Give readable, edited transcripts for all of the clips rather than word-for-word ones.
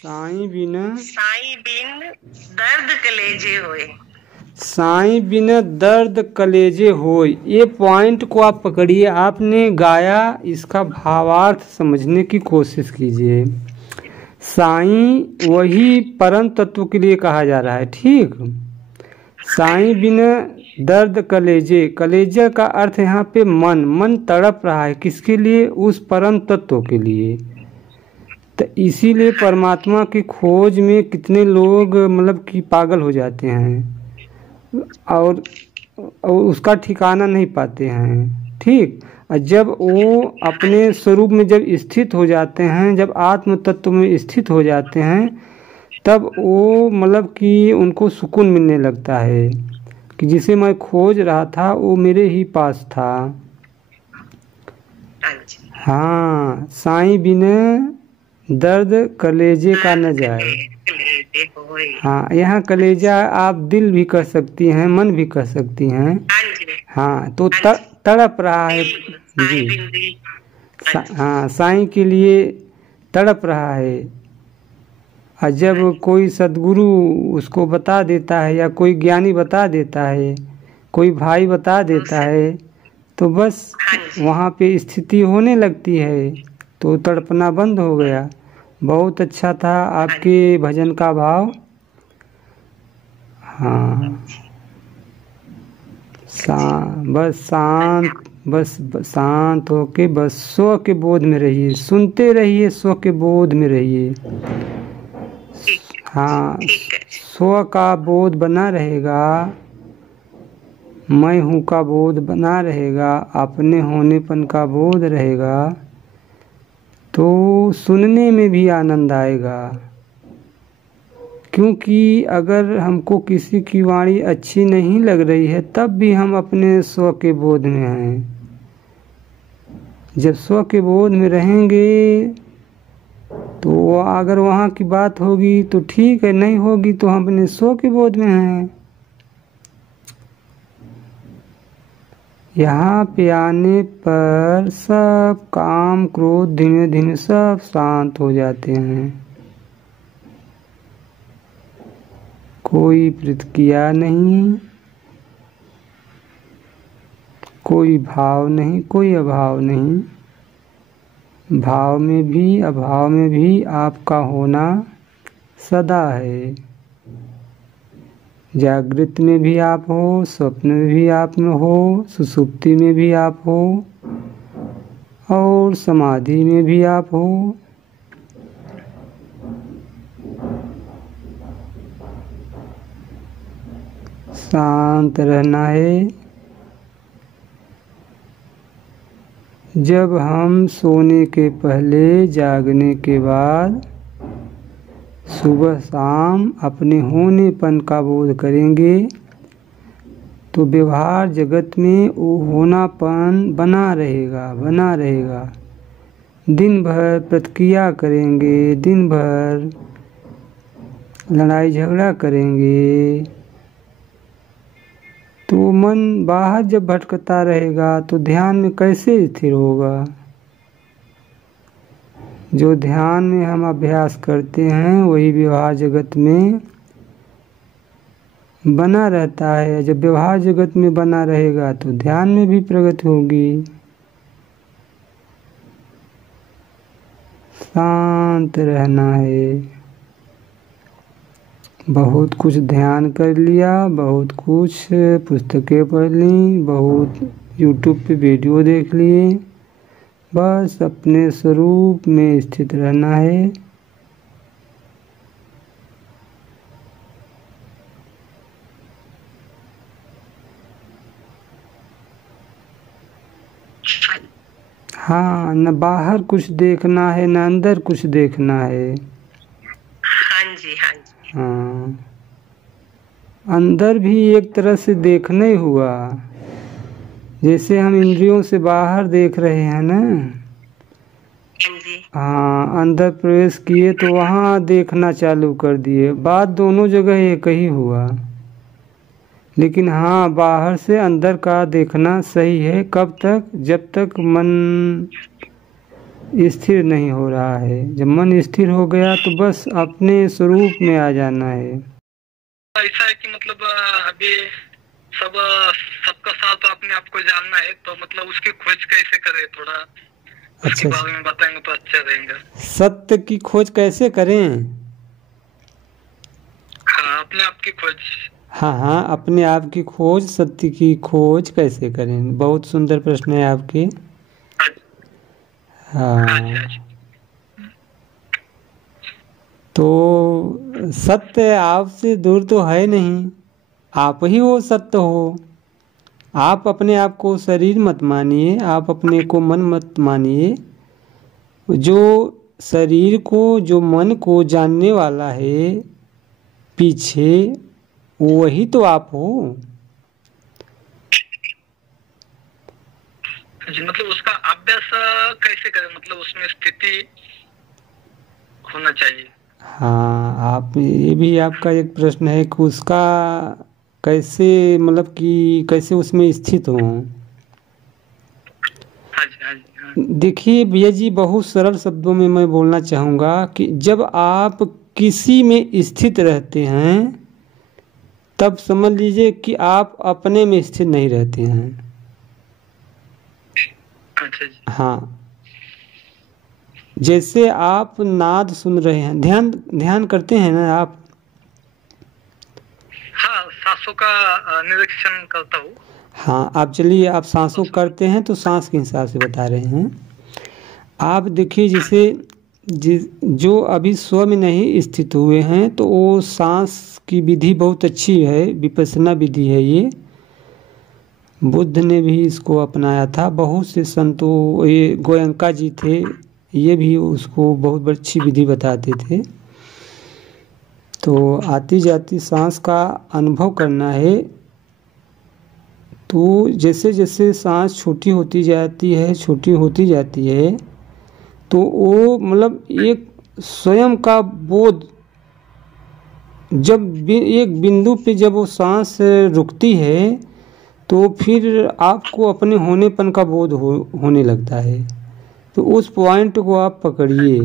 साईं बिन दर्द कलेजे होए। साईं बिन दर्द कलेजे होए, ये पॉइंट को आप पकड़िए। आपने गाया, इसका भावार्थ समझने की कोशिश कीजिए। साईं वही परम तत्व के लिए कहा जा रहा है, ठीक। साईं बिन दर्द कलेजे, कलेजे का अर्थ यहाँ पे मन, मन तड़प रहा है किसके लिए? उस परम तत्व के लिए। तो इसीलिए परमात्मा की खोज में कितने लोग मतलब कि पागल हो जाते हैं और उसका ठिकाना नहीं पाते हैं, ठीक। और जब वो अपने स्वरूप में जब स्थित हो जाते हैं, जब आत्म तत्व में स्थित हो जाते हैं, तब वो मतलब कि उनको सुकून मिलने लगता है कि जिसे मैं खोज रहा था वो मेरे ही पास था। हाँ, साईं बिना दर्द कलेजे का न जाए। हाँ, यहाँ कलेजा आप दिल भी कह सकती हैं, मन भी कह सकती हैं। हाँ, तो तड़प रहा है जी। हाँ, साईं के लिए तड़प रहा है। और जब कोई सद्गुरु उसको बता देता है या कोई ज्ञानी बता देता है, कोई भाई बता देता है, तो बस वहाँ पे स्थिति होने लगती है, तो तड़पना बंद हो गया। बहुत अच्छा था आपके भजन का भाव। हाँ, बस शांत होके बस स्व के बोध में रहिए, सुनते रहिए, स्व के बोध में रहिए। हाँ, स्व का बोध बना रहेगा, मैं हूँ का बोध बना रहेगा, अपने होनेपन का बोध रहेगा, तो सुनने में भी आनंद आएगा। क्योंकि अगर हमको किसी की वाणी अच्छी नहीं लग रही है, तब भी हम अपने स्व के बोध में हैं। जब स्व के बोध में रहेंगे तो अगर वहाँ की बात होगी तो ठीक है, नहीं होगी तो हम अपने स्व के बोध में हैं। यहाँ पे आने पर सब काम क्रोध धीमे धीमे सब शांत हो जाते हैं। कोई प्रतिक्रिया नहीं, कोई भाव नहीं, कोई अभाव नहीं। भाव में भी अभाव में भी आपका होना सदा है। जागृत में भी आप हो, स्वप्न में भी आप में हो, सुषुप्ति में भी आप हो और समाधि में भी आप हो। शांत रहना है। जब हम सोने के पहले, जागने के बाद, सुबह शाम अपने होनेपन का बोध करेंगे, तो व्यवहार जगत में वो होनापन बना रहेगा। दिन भर प्रतिक्रिया करेंगे, दिन भर लड़ाई झगड़ा करेंगे, तो मन बाहर जब भटकता रहेगा तो ध्यान में कैसे स्थिर होगा? जो ध्यान में हम अभ्यास करते हैं वही व्यवहार जगत में बना रहता है। जब व्यवहार जगत में बना रहेगा तो ध्यान में भी प्रगति होगी। शांत रहना है। बहुत कुछ ध्यान कर लिया, बहुत कुछ पुस्तकें पढ़ ली, बहुत YouTube पे वीडियो देख लिए, बस अपने स्वरूप में स्थित रहना है। हाँ, न बाहर कुछ देखना है, न अंदर कुछ देखना है। हाँ जी, हाँ जी। हाँ, अंदर भी एक तरह से देखना ही हुआ। जैसे हम इंद्रियों से बाहर देख रहे हैं ना, हाँ, अंदर प्रवेश किए तो वहाँ देखना चालू कर दिए। बात दोनों जगह एक ही हुआ, लेकिन हाँ, बाहर से अंदर का देखना सही है। कब तक? जब तक मन स्थिर नहीं हो रहा है। जब मन स्थिर हो गया तो बस अपने स्वरूप में आ जाना है। ऐसा है कि मतलब अभी सब सबका साथ अपने आप को जानना है, तो मतलब उसकी खोज कैसे करें, थोड़ा उसके अच्छा, बारे में बताएंगे तो अच्छा रहेगा। सत्य की खोज कैसे करें? हाँ, अपने आप की खोज। हाँ हाँ, अपने आप की खोज, सत्य की खोज कैसे करें? बहुत सुंदर प्रश्न है आपके। अच्छा हाँ, अच्छा। तो सत्य आपसे दूर तो है नहीं, आप ही वो सत्य हो। आप अपने आप को शरीर मत मानिए, आप अपने को मन मत मानिए। जो शरीर को, जो मन को जानने वाला है पीछे, वही तो आप हो। जी, मतलब उसका अभ्यास कैसे करें, मतलब उसमें स्थिति होना चाहिए। हाँ, आप, ये भी आपका एक प्रश्न है कि उसका कैसे, मतलब कि कैसे उसमें स्थित हो। हाँ जी हाँ जी हाँ। देखिए भैया जी, बहुत सरल शब्दों में मैं बोलना चाहूँगा कि जब आप किसी में स्थित रहते हैं तब समझ लीजिए कि आप अपने में स्थित नहीं रहते हैं। अच्छा जी। हाँ, जैसे आप नाद सुन रहे हैं, ध्यान ध्यान करते हैं ना आप? हाँ, सांसों का निरीक्षण करता हूँ। हाँ, आप चलिए, आप सांसों करते हैं तो सांस के हिसाब से बता रहे हैं। आप देखिए, जैसे जो अभी स्व में नहीं स्थित हुए हैं तो वो सांस की विधि बहुत अच्छी है, विपश्यना विधि है ये। बुद्ध ने भी इसको अपनाया था, बहुत से संतों, ये गोयंका जी थे, ये भी उसको बहुत अच्छी विधि बताते थे। तो आती जाती सांस का अनुभव करना है। तो जैसे जैसे सांस छोटी होती जाती है, छोटी होती जाती है, तो वो मतलब एक स्वयं का बोध, जब एक बिंदु पे जब वो सांस रुकती है तो फिर आपको अपने होनेपन का बोध होने लगता है। तो उस पॉइंट को आप पकड़िए।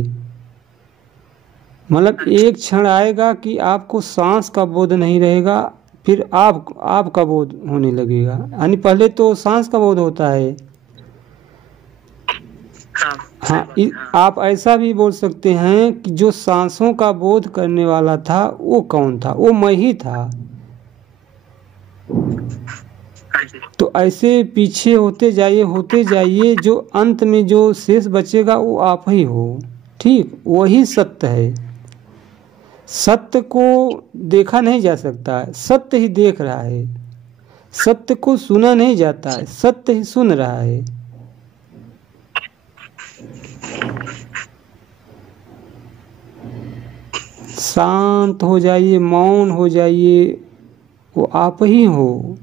मतलब एक क्षण आएगा कि आपको सांस का बोध नहीं रहेगा, फिर आपका बोध होने लगेगा। यानी पहले तो सांस का बोध होता है। हाँ हाँ, आप ऐसा भी बोल सकते हैं कि जो सांसों का बोध करने वाला था वो कौन था? वो मैं ही था। तो ऐसे पीछे होते जाइए, जो अंत में जो शेष बचेगा वो आप ही हो। ठीक, वही सत्य है। सत्य को देखा नहीं जा सकता है, सत्य ही देख रहा है। सत्य को सुना नहीं जाता है, सत्य ही सुन रहा है। शांत हो जाइए, मौन हो जाइए, वो आप ही हो।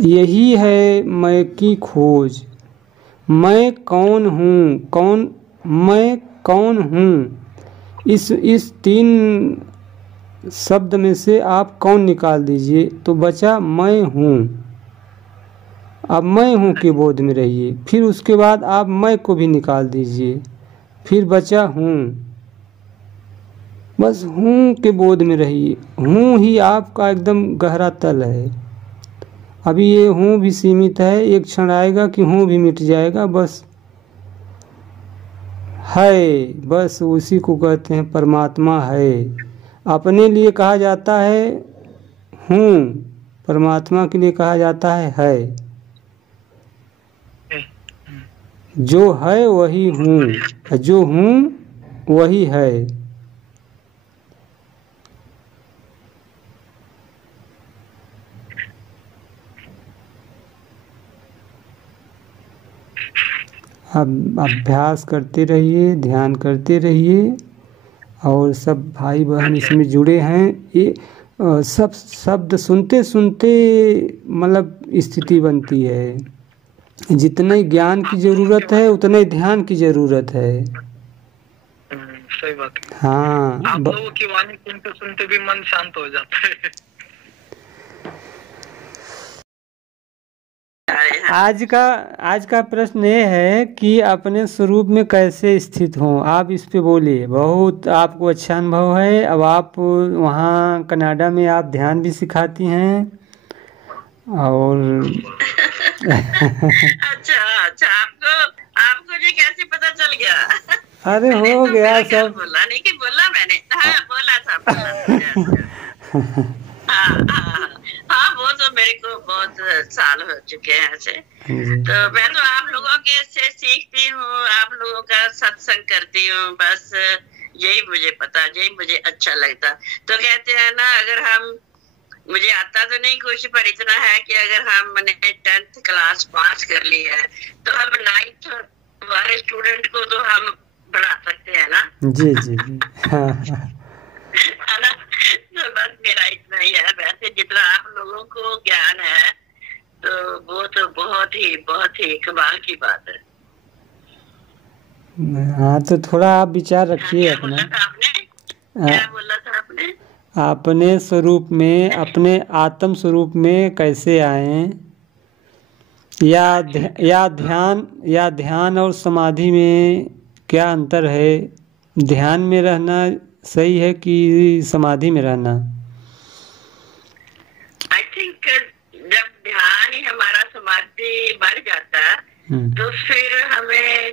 यही है मैं की खोज। मैं कौन हूँ, मैं कौन हूँ, इस तीन शब्द में से आप कौन निकाल दीजिए तो बचा मैं हूँ। अब मैं हूँ के बोध में रहिए, फिर उसके बाद आप मैं को भी निकाल दीजिए, फिर बचा हूँ। बस हूँ के बोध में रहिए। हूँ ही आपका एकदम गहरा तल है। अभी ये हूँ भी सीमित है, एक क्षण आएगा कि हूँ भी मिट जाएगा। बस है, बस उसी को कहते हैं परमात्मा है। अपने लिए कहा जाता है हूँ, परमात्मा के लिए कहा जाता है। जो है वही हूँ, जो हूँ वही है। अब अभ्यास करते रहिए, ध्यान करते रहिए, और सब भाई बहन इसमें जुड़े हैं। ये सब शब्द सुनते सुनते मतलब स्थिति बनती है। जितने ज्ञान की जरूरत है उतने ध्यान की जरूरत है। सही बात है। हाँ, आप लोगों की वाणी सुनते सुनते भी मन शांत हो जाता है। रहे हैं। आज का प्रश्न ये है कि अपने स्वरूप में कैसे स्थित हों। आप इस पे बोलिए। बहुत आपको अच्छा अनुभव है। अब आप वहाँ कनाडा में आप ध्यान भी सिखाती हैं और अच्छा अच्छा, आपको आपको ये कैसे पता चल गया? अरे मैंने हो तो गया मेरा ख्याल सब। बोला नहीं कि बोला मैंने, हाँ बोला था अच्छा। हाँ हाँ हाँ, वो तो मेरे को बहुत साल हो चुके हैं ऐसे। जी तो मैं तो आप लोगों के से सीखती हूँ, आप लोगों का सत्संग करती हूँ, बस यही मुझे पता, यही मुझे अच्छा लगता। तो कहते हैं ना, अगर हम, मुझे आता तो नहीं कुछ, पर इतना है कि अगर हमने 10th क्लास पास कर ली है तो हम 9th वाले स्टूडेंट को तो हम बढ़ा सकते हैं ना। जी जी जी हाँ है ना। तो बस मेरा इतना ही है। वैसे जितना आप लोगों को ज्ञान है तो वो तो बहुत ही कमाल की बात है। हाँ, तो थोड़ा आप विचार रखिए क्या अपना। बोला था आपने? क्या बोला था आपने? अपने स्वरूप में, अपने आत्म स्वरूप में कैसे आए, या ध्यान और समाधि में क्या अंतर है। ध्यान में रहना सही है कि समाधि में रहना। आई थिंक जब ध्यान ही हमारा समाधि बन जाता है तो फिर हमें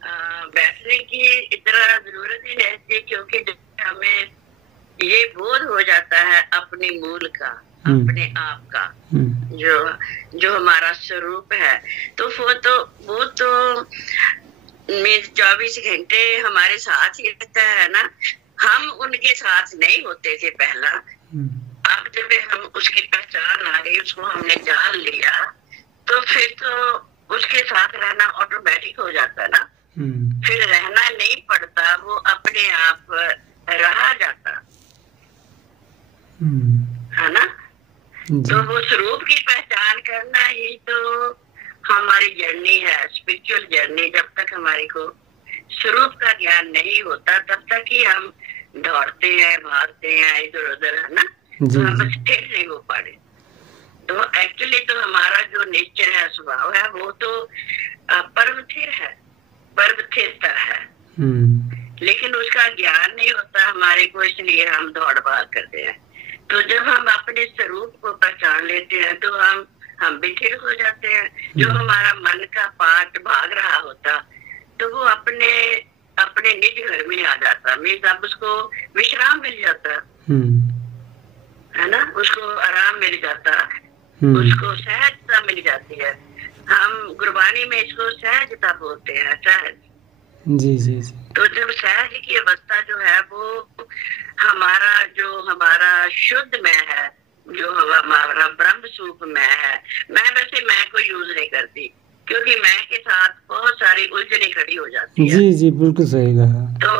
बैठने की इतना जरूरत ही नहीं थी, क्योंकि जब हमें ये बोध हो जाता है अपने मूल का, अपने आप का, जो हमारा स्वरूप है, तो वो तो मीन्स 24 घंटे हमारे साथ ही रहता है ना। हम उनके साथ नहीं होते थे पहला। अब जब हम उसकी पहचान आ गई, उसको हमने जान लिया, तो फिर तो उसके साथ रहना ऑटोमेटिक हो जाता है ना। फिर रहना नहीं पड़ता, वो अपने आप रहा जाता है ना। तो वो स्वरूप की पहचान करना ही तो हमारी जर्नी है, स्पिरिचुअल जर्नी। जब तक हमारे को स्वरूप का ज्ञान नहीं होता तब तक ही हम दौड़ते हैं, भागते हैं इधर उधर, है ना। तो हम स्थिर नहीं हो पा रहे। तो एक्चुअली तो हमारा जो नेचर है, स्वभाव है, वो तो परम स्थिर है, परम स्थिरता है, लेकिन उसका ज्ञान नहीं होता हमारे को, इसलिए हम दौड़ भाग करते हैं। तो जब हम अपने स्वरूप को पहचान लेते हैं तो हम भी ठीक हो जाते हैं। जो हमारा मन का पार्ट भाग रहा होता तो वो अपने निज घर में आ जाता, मीन्स अब उसको विश्राम मिल जाता है ना, उसको आराम मिल जाता, उसको सहजता मिल जाती है। हम गुरबानी में इसको सहजता बोलते हैं, सहज। जी जी जी। तो जब सहज की अवस्था जो है वो हमारा शुद्ध में है, जो हमारा ब्रह्म सूप में है। मैं वैसे मैं को यूज नहीं करती, क्योंकि मैं के साथ बहुत सारी उलझने खड़ी हो जाती है। जी जी, बिल्कुल सही कहा। तो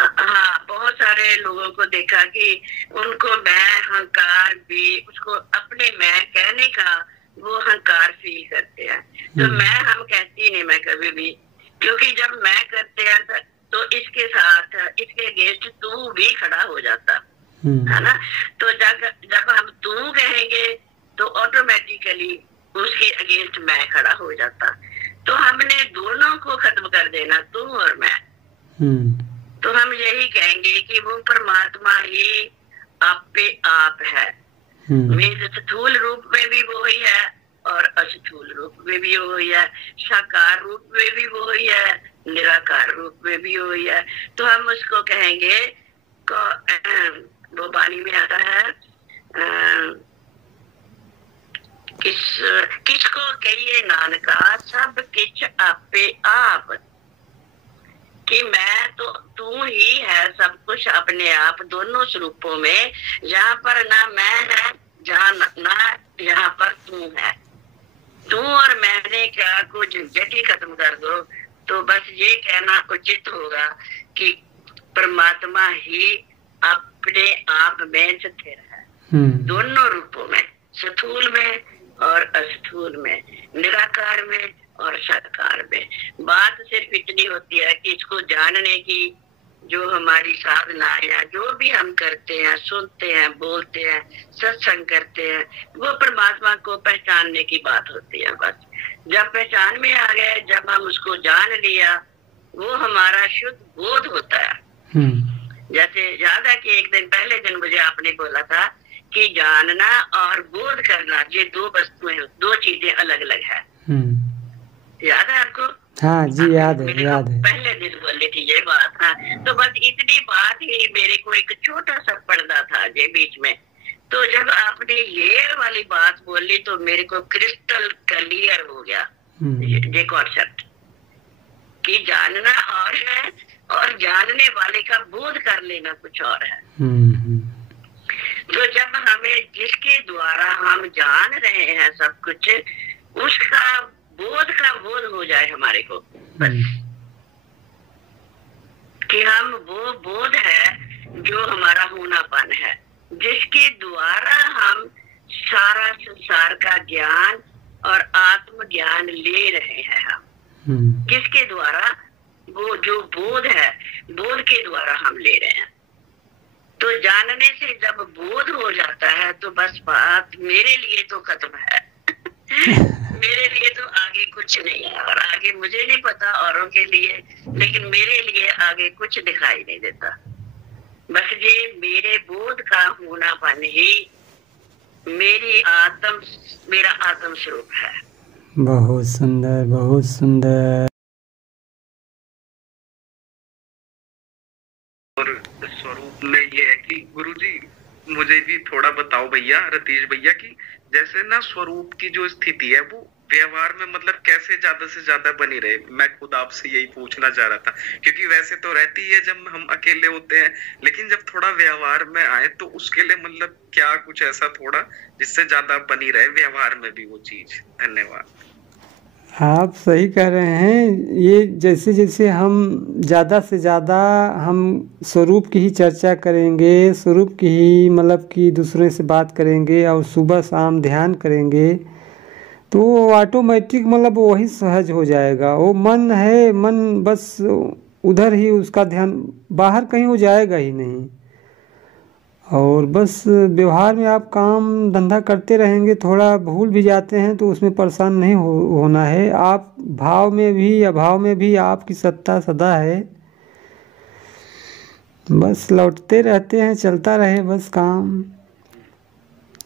हाँ, बहुत सारे लोगों को देखा कि उनको मैं अहंकार भी, उसको अपने मैं कहने का वो अहंकार फील करते हैं। तो मैं हम कहती नहीं, मैं कभी भी, क्योंकि जब मैं करते हैं तो इसके साथ, इसके अगेंस्ट तू भी खड़ा हो जाता है ना। तो जब हम तू कहेंगे तो ऑटोमेटिकली उसके अगेंस्ट मैं खड़ा हो जाता। तो हमने दोनों को खत्म कर देना, तू और मैं। तो हम यही कहेंगे कि वो परमात्मा ही आप पे आप है। मेरे स्थूल रूप में भी वो ही है और अस्थूल रूप में भी वो ही है, साकार रूप में भी वो ही है, निराकार रूप में भी वो ही है। तो हम उसको कहेंगे, वो वाणी में आता है, किसको कहिए नानका सब किछ आपे आप, कि मैं तो तू ही है सब कुछ अपने आप, दोनों स्वरूपों में। जहाँ पर ना मैं है, जहाँ ना यहाँ पर तू है। तू और मैंने क्या कुछ झंझट ही खत्म कर दो, तो बस ये कहना उचित होगा कि परमात्मा ही अपने आप में स्थिर है, दोनों रूपों में, स्थूल में और अस्थूल में, निराकार में और साकार में। बात सिर्फ इतनी होती है कि इसको जानने की जो हमारी साधना या जो भी हम करते हैं, सुनते हैं, बोलते हैं, सत्संग करते हैं, वो परमात्मा को पहचानने की बात होती है। बस जब पहचान में आ गए, जब हम उसको जान लिया, वो हमारा शुद्ध बोध होता है। जैसे याद है कि एक दिन पहले दिन मुझे आपने बोला था कि जानना और बोध करना ये दो वस्तुएं, दो चीजें अलग अलग है। याद है आपको? हाँ जी, याद है, याद है। पहले दिन बोली थी ये बात। हाँ, तो बस इतनी बात ही, मेरे को एक छोटा सा पर्दा था ये बीच में। तो जब आपने ये वाली बात बोली तो मेरे को क्रिस्टल क्लियर हो गया ये कॉन्सेप्ट कि जानना और है और जानने वाले का बोध कर लेना कुछ और है। तो जब हमें जिसके द्वारा हम जान रहे हैं सब कुछ, उसका बोध का बोध हो जाए हमारे को, बस कि हम वो बोध है जो हमारा होनापन है, जिसके द्वारा हम सारा संसार का ज्ञान और आत्म ज्ञान ले रहे हैं। हम किसके द्वारा? वो जो बोध है, बोध के द्वारा हम ले रहे हैं। तो जानने से जब बोध हो जाता है तो बस बात मेरे लिए तो खत्म है। मेरे लिए तो आगे कुछ नहीं है, और आगे मुझे नहीं पता औरों के लिए, लेकिन मेरे लिए आगे कुछ दिखाई नहीं देता। बस ये मेरे बोध का होनापन ही मेरा आत्म स्वरूप है। बहुत सुंदर, बहुत सुंदर। और स्वरूप में ये है कि गुरुजी मुझे भी थोड़ा बताओ भैया, रतीश भैया, की जैसे ना स्वरूप की जो स्थिति है वो व्यवहार में मतलब कैसे ज्यादा से ज्यादा बनी रहे। मैं खुद आपसे यही पूछना चाह रहा था, क्योंकि वैसे तो रहती है जब हम अकेले होते हैं, लेकिन जब थोड़ा व्यवहार में आए तो उसके लिए मतलब क्या कुछ ऐसा थोड़ा जिससे ज्यादा बनी रहे व्यवहार में भी वो चीज। धन्यवाद। आप सही कह रहे हैं। ये जैसे जैसे हम ज़्यादा से ज़्यादा हम स्वरूप की ही चर्चा करेंगे, स्वरूप की ही मतलब कि दूसरे से बात करेंगे और सुबह शाम ध्यान करेंगे, तो ऑटोमेटिक मतलब वही सहज हो जाएगा। वो मन है, मन बस उधर ही उसका ध्यान, बाहर कहीं वो जाएगा ही नहीं। और बस व्यवहार में आप काम धंधा करते रहेंगे, थोड़ा भूल भी जाते हैं तो उसमें परेशान नहीं होना है। आप भाव में भी अभाव में भी आपकी सत्ता सदा है। बस लौटते रहते हैं, चलता रहे बस काम।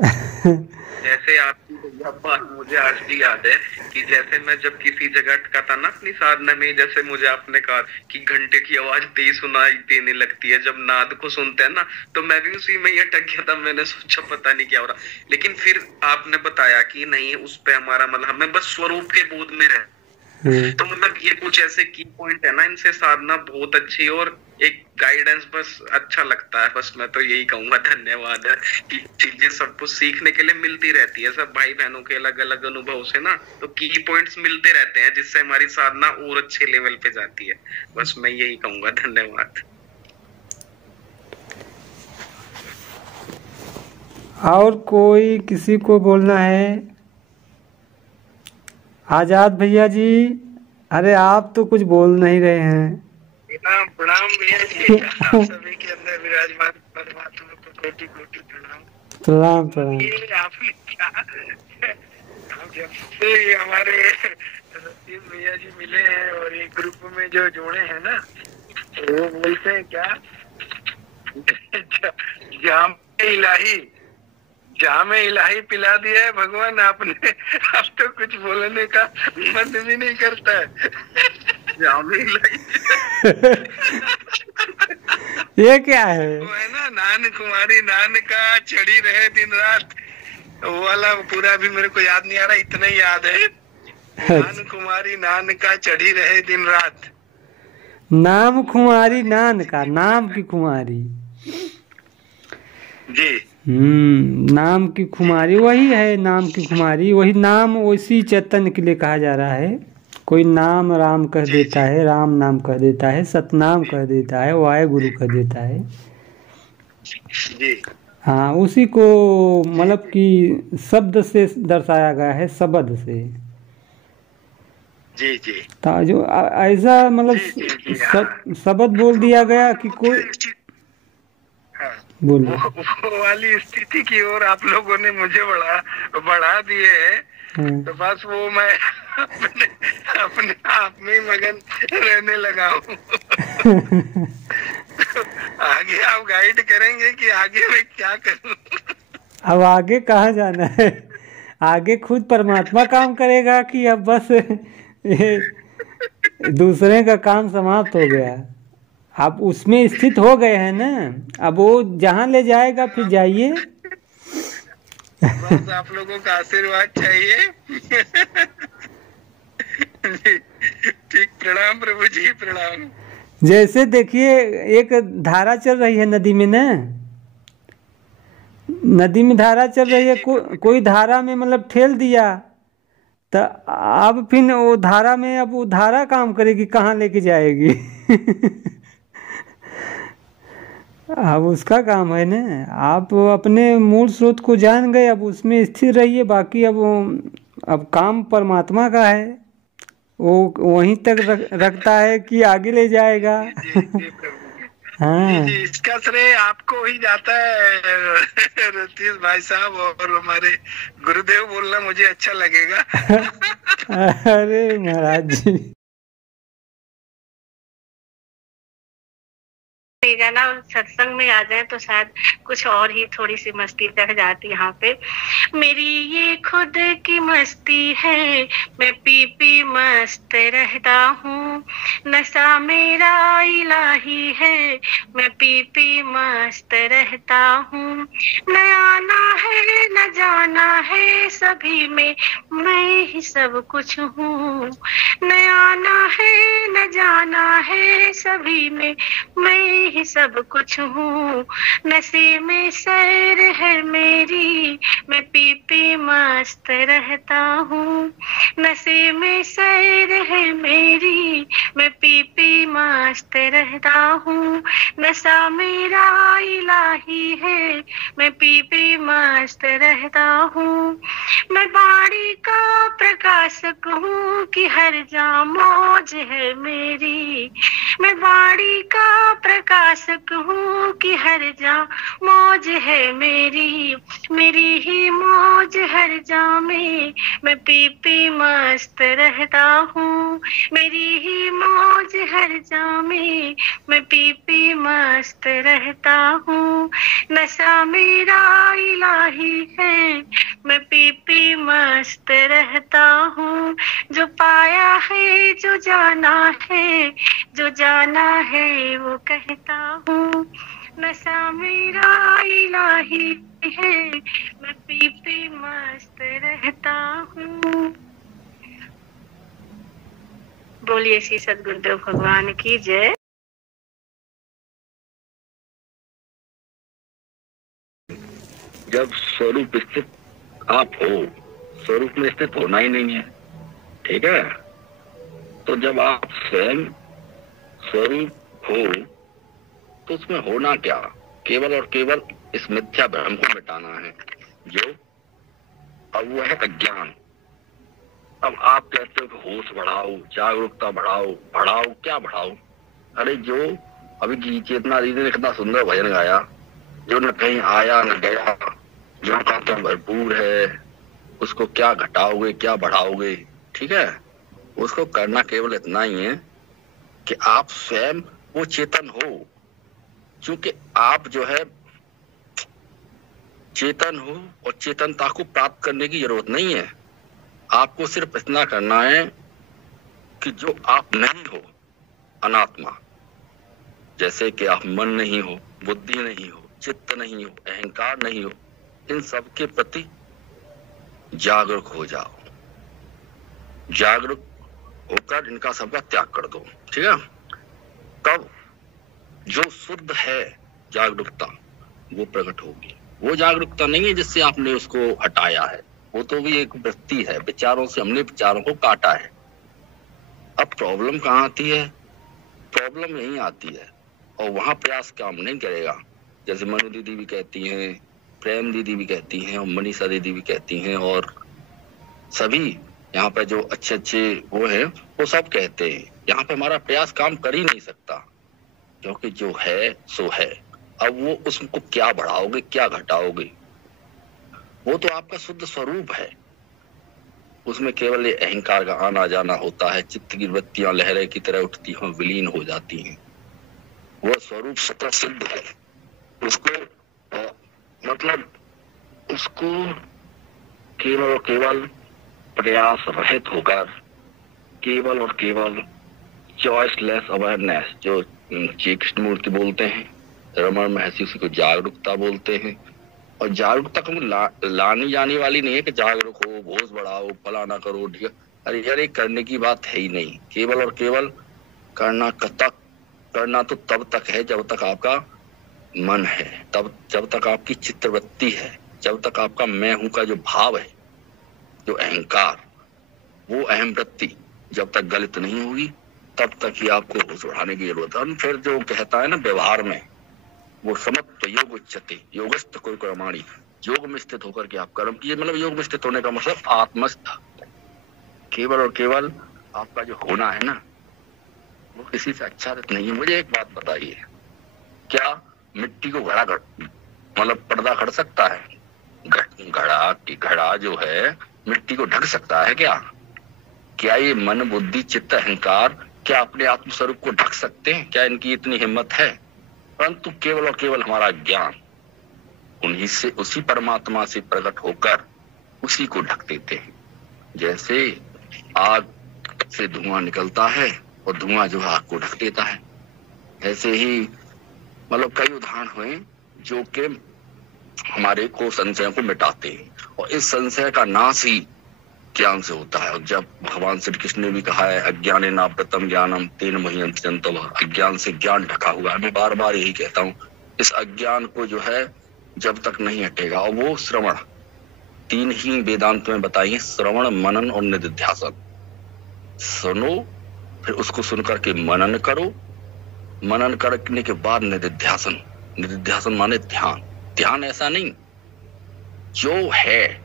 जैसे आपकी बात मुझे आज भी याद है कि जैसे मैं जब किसी जगह अटका था ना अपनी साधना में, जैसे मुझे आपने कहा कि घंटे की आवाज तेज सुनाई देने लगती है जब नाद को सुनते हैं ना, तो मैं भी उसी में ही अटक गया था। मैंने सोचा पता नहीं क्या हो रहा, लेकिन फिर आपने बताया कि नहीं, उस पे हमारा मतलब हमें बस स्वरूप के बोध में रहे। तो मतलब ये कुछ ऐसे की पॉइंट है ना, इनसे साधना बहुत अच्छी और एक गाइडेंस बस अच्छा लगता है। बस मैं तो यही कहूंगा धन्यवाद है कि चीजें सबको सीखने के लिए मिलती रहती है, सब भाई बहनों के अलग अलग अनुभव से ना, तो की पॉइंट्स मिलते रहते हैं जिससे हमारी साधना और अच्छे लेवल पे जाती है। बस मैं यही कहूंगा धन्यवाद। और कोई किसी को बोलना है? आजाद भैया जी, अरे आप तो कुछ बोल नहीं रहे हैं। प्रणाम भैया जी, आप सभी के अंदर विराजमान परमात्मा को कोटि कोटि प्रणाम। प्रणाम प्रणाम। ये आपने क्या, जब से ये हमारे रतीश भैया जी मिले हैं और ये ग्रुप में जो जोड़े हैं ना, वो बोलते हैं क्या, जाम इलाही पिला दिया है भगवान आपने, अब तो कुछ बोलने का मन भी नहीं करता है। जाम इलाही ये क्या है? वो है ना, नान कुमारी नान का चढ़ी रहे दिन रात, वो वाला पूरा भी मेरे को याद नहीं आ रहा, इतना ही याद है। नान कुमारी नान का चढ़ी रहे दिन रात। नाम कुमारी नान का, नाम की कुमारी जी। नाम की कुमारी वही है, नाम की कुमारी वही। नाम उसी चैतन्य के लिए कहा जा रहा है। कोई नाम राम कह देता है, राम नाम कह देता है, सतनाम कह देता है, वाहे गुरु कह देता है जी। हाँ, उसी को मतलब कि शब्द से दर्शाया गया है, शब्द से। जी जी जो ऐसा मतलब जी जी जी हाँ। शब्द बोल दिया गया कि कोई हाँ, बोलिए। वो वाली स्थिति की ओर आप लोगों ने मुझे बढ़ा दिए है। हाँ। तो बस वो मैं अपने अपने आप में ही मगन रहने लगा हूँ। आगे आप गाइड करेंगे कि आगे मैं क्या करूँ? अब आगे कहाँ जाना है? आगे खुद परमात्मा काम करेगा कि अब बस ये दूसरे का काम समाप्त हो गया? आप उसमें स्थित हो गए हैं ना, अब वो जहाँ ले जाएगा फिर जाइए। बस आप लोगों का आशीर्वाद चाहिए। जी, ठीक, प्रणाम प्रभु जी, प्रणाम। जैसे देखिए एक धारा चल रही है नदी में ना, नदी में धारा चल जी रही है, जी प्रभु जी। कोई धारा में मतलब ठेल दिया, तो अब फिर वो धारा में, अब वो धारा काम करेगी, कहाँ लेके जाएगी? अब उसका काम है ना। आप अपने मूल स्रोत को जान गए, अब उसमें स्थिर रहिए, बाकी अब काम परमात्मा का है, वो वहीं तक रखता है कि आगे ले जाएगा। जी जी जी प्रभु जी। जी हाँ। जी, इसका श्रेय आपको ही जाता है रतीश भाई साहब, और हमारे गुरुदेव बोलना मुझे अच्छा लगेगा। अरे महाराज जी, ना सत्संग में आ जाए तो शायद कुछ और ही थोड़ी सी मस्ती चढ़ जाती यहाँ पे। मेरी ये खुद की मस्ती है, मैं पी पी मस्त रहता हूँ। नशा मेरा इलाही है, मैं पी पी मस्त रहता हूँ। न आना है न जाना है, सभी में मैं ही सब कुछ हूँ। न आना है न जाना है, सभी में मैं ही सब कुछ हूँ। नशे में सैर है मेरी, मैं पी पी मस्त रहता हूँ। नशे में सैर है मेरी, मैं पी पी मस्त रहता हूँ। नशा मेरा इलाही है, मैं पी पी मस्त रहता हूँ। मैं बाड़ी का प्रकाशक हूँ कि हर जा मौज है मेरी। मैं बाड़ी का प्रकाशक हूँ कि हर जा मौज है मेरी। मेरी ही मौज हर जा में, मैं पी पी मस्त रहता हूँ। मेरी ही मौज हर जा में, मैं पी पी मस्त रहता हूँ। नशा मेरा इलाही है, मैं पी पी मस्त रहता हूँ। जो पाया है जो जाना है, जो जाना है वो कहता हूँ। नशा मेरा इलाही है, मैं पी पी मस्त रहता हूँ। बोलिए श्री सद्गुरुदेव भगवान की जय। जब स्वरूप स्थित आप हो, स्वरूप में स्थित होना ही नहीं है, ठीक है? तो जब आप स्वयं स्वरूप हो तो उसमें होना क्या? केवल और केवल इस मिथ्या भ्रम को मिटाना है, जो अब वो है अज्ञान। अब आप कहते हो कि होश बढ़ाओ, जागरूकता बढ़ाओ, बढ़ाओ क्या बढ़ाओ? अरे जो अभी की चेतना दीदी ने कितना सुंदर भजन गाया, जो न कहीं आया न गया, जो का भरपूर है, उसको क्या घटाओगे क्या बढ़ाओगे? ठीक है, उसको करना केवल इतना ही है कि आप स्वयं वो चेतन हो। क्योंकि आप जो है चेतन हो, और चेतनता को प्राप्त करने की जरूरत नहीं है। आपको सिर्फ इतना करना है कि जो आप नहीं हो, अनात्मा, जैसे कि आप मन नहीं हो, बुद्धि नहीं हो, चित्त नहीं हो, अहंकार नहीं हो, इन सब के प्रति जागरूक हो जाओ। जागरूक होकर इनका सबका त्याग कर दो, ठीक है? तब जो शुद्ध है जागरूकता वो प्रकट होगी। वो जागरूकता नहीं है जिससे आपने उसको हटाया है, वो तो भी एक वृत्ति है, विचारों से हमने विचारों को काटा है। अब प्रॉब्लम कहाँ आती है? प्रॉब्लम यही आती है, और वहां प्रयास काम नहीं करेगा। जैसे मनु दीदी भी कहती हैं, प्रेम दीदी भी कहती हैं, और मनीषा दीदी भी कहती हैं, और सभी यहाँ पे जो अच्छे अच्छे वो है वो सब कहते हैं यहाँ पे हमारा प्रयास काम कर ही नहीं सकता, क्योंकि जो है सो है। अब वो उसको क्या बढ़ाओगे क्या घटाओगे, वो तो आपका शुद्ध स्वरूप है। उसमें केवल ये अहंकार का आना जाना होता है, चित्त की वृत्तियां लहरें की तरह उठती हैं, विलीन हो जाती हैं। वह स्वरूप स्वतः सिद्ध है। उसको मतलब उसको केवल और केवल प्रयास रहित होकर, केवल और केवल चॉइसलेस अवेयरनेस, जो श्री कृष्ण मूर्ति बोलते हैं, रमण महर्षि उसी को जागरूकता बोलते हैं। और जागरूकता को लानी जाने वाली नहीं है कि जागरूक हो, भोज बढ़ाओ, फलाना करो, ठीक है। अरे यार ये करने की बात है ही नहीं। केवल और केवल करना तो तब तक है जब तक आपका मन है, तब जब तक आपकी चित्तवृत्ति है, जब तक आपका मैं हूं का जो भाव है, जो अहंकार, वो अहम वृत्ति जब तक गलत नहीं होगी तब तक ही आपको होश बढ़ाने की जरूरत है। फिर जो कहता है ना व्यवहार में, वो समत्व योग उच्चते योगस्थ कोई कर्माणी, योग में स्थित होकर के आप कर्म कीजिए। मतलब योग में स्थित होने का मतलब आत्मस्थ, केवल और केवल आपका जो होना है ना वो किसी से आच्छादित नहीं है। मुझे एक बात बताइए, क्या मिट्टी को मतलब पर्दा खड़ सकता है? घड़ा जो है मिट्टी को ढक सकता है क्या? क्या ये मन बुद्धि चित्त अहंकार क्या अपने आत्म स्वरूप को ढक सकते हैं? क्या इनकी इतनी हिम्मत है? परंतु केवल और केवल हमारा ज्ञान उन्हीं से, उसी परमात्मा से प्रकट होकर उसी को ढक देते हैं। जैसे आग से धुआं निकलता है और धुआं जो आग को ढक देता है, ऐसे ही मतलब कई उदाहरण हुए जो कि हमारे को संशय को मिटाते हैं। और इस संशय का नाश ही ज्ञान से होता है। और जब भगवान श्री कृष्ण ने भी कहा है अज्ञाने नाप्रतम ज्ञानम तेन मह्यंति जन्तवः, अज्ञान से ज्ञान ढका हुआ है। मैं बार बार यही कहता हूँ, इस अज्ञान को जो है जब तक नहीं हटेगा, और वो श्रवण, तीन ही वेदांत में बताइए, श्रवण मनन और निधिध्यासन। सुनो, फिर उसको सुनकर के मनन करो, मनन करने के बाद निधिध्यासन। निधिध्यासन माने ध्यान। ध्यान ऐसा नहीं, जो है,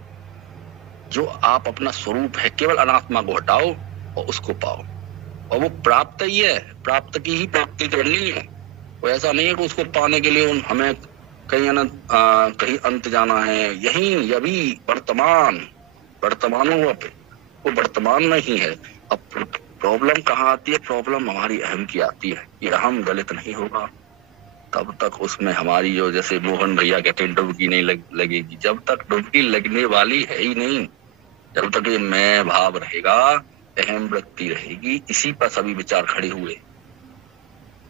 जो आप अपना स्वरूप है, केवल अनात्मा को हटाओ और उसको पाओ। और वो प्राप्त ही है, प्राप्त की ही प्राप्ति करनी है। वो ऐसा नहीं है कि उसको पाने के लिए हमें कहीं अंत जाना है। यही अभी वर्तमान हुआ पे वो वर्तमान में ही है। अब प्रॉब्लम कहाँ आती है? प्रॉब्लम हमारी अहम की आती है। ये अहम गलत नहीं होगा तब तक उसमें हमारी जो, जैसे मोहन भैया कहते हैं, डुबकी नहीं लगेगी। जब तक डुबकी लगने वाली है ही नहीं, जब तक ये मैं भाव रहेगा, अहम वृत्ति रहेगी, इसी पर सभी विचार खड़े हुए।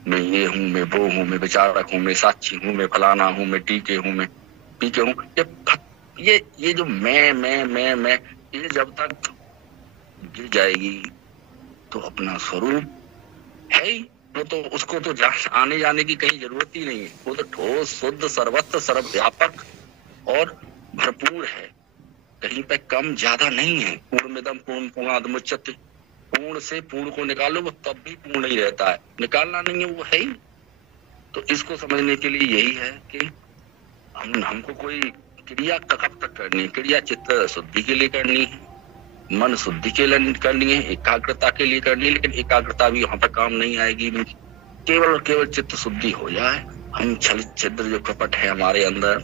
मैं ये हूँ, मैं वो हूँ, मैं विचारक हूँ, मैं साक्षी हूँ, मैं फलाना हूँ, मैं टीके हूँ, मैं पीके हूँ। ये जो मैं ये जब तक गिर जाएगी तो अपना स्वरूप है ही, वो तो उसको तो आने जाने की कहीं जरूरत ही नहीं है। वो तो ठोस शुद्ध सर्वत्र सर्वव्यापक और भरपूर है, कहीं पे कम ज्यादा नहीं है। पूर्णमिदं पूर्णात् मुच्यते, पूर्ण से पूर्ण को निकालो वो तब भी पूर्ण ही रहता है, निकालना नहीं है, वो है ही। तो इसको समझने के लिए यही है कि हमको कोई क्रिया कब तक करनी है? क्रिया चित्त शुद्धि के लिए करनी है, मन शुद्धि के लिए करनी है, एकाग्रता के लिए करनी है। लेकिन एकाग्रता भी वहां पर काम नहीं आएगी। केवल और केवल चित्त शुद्धि हो जाए, हम छल छिद्र जो कपट है हमारे अंदर,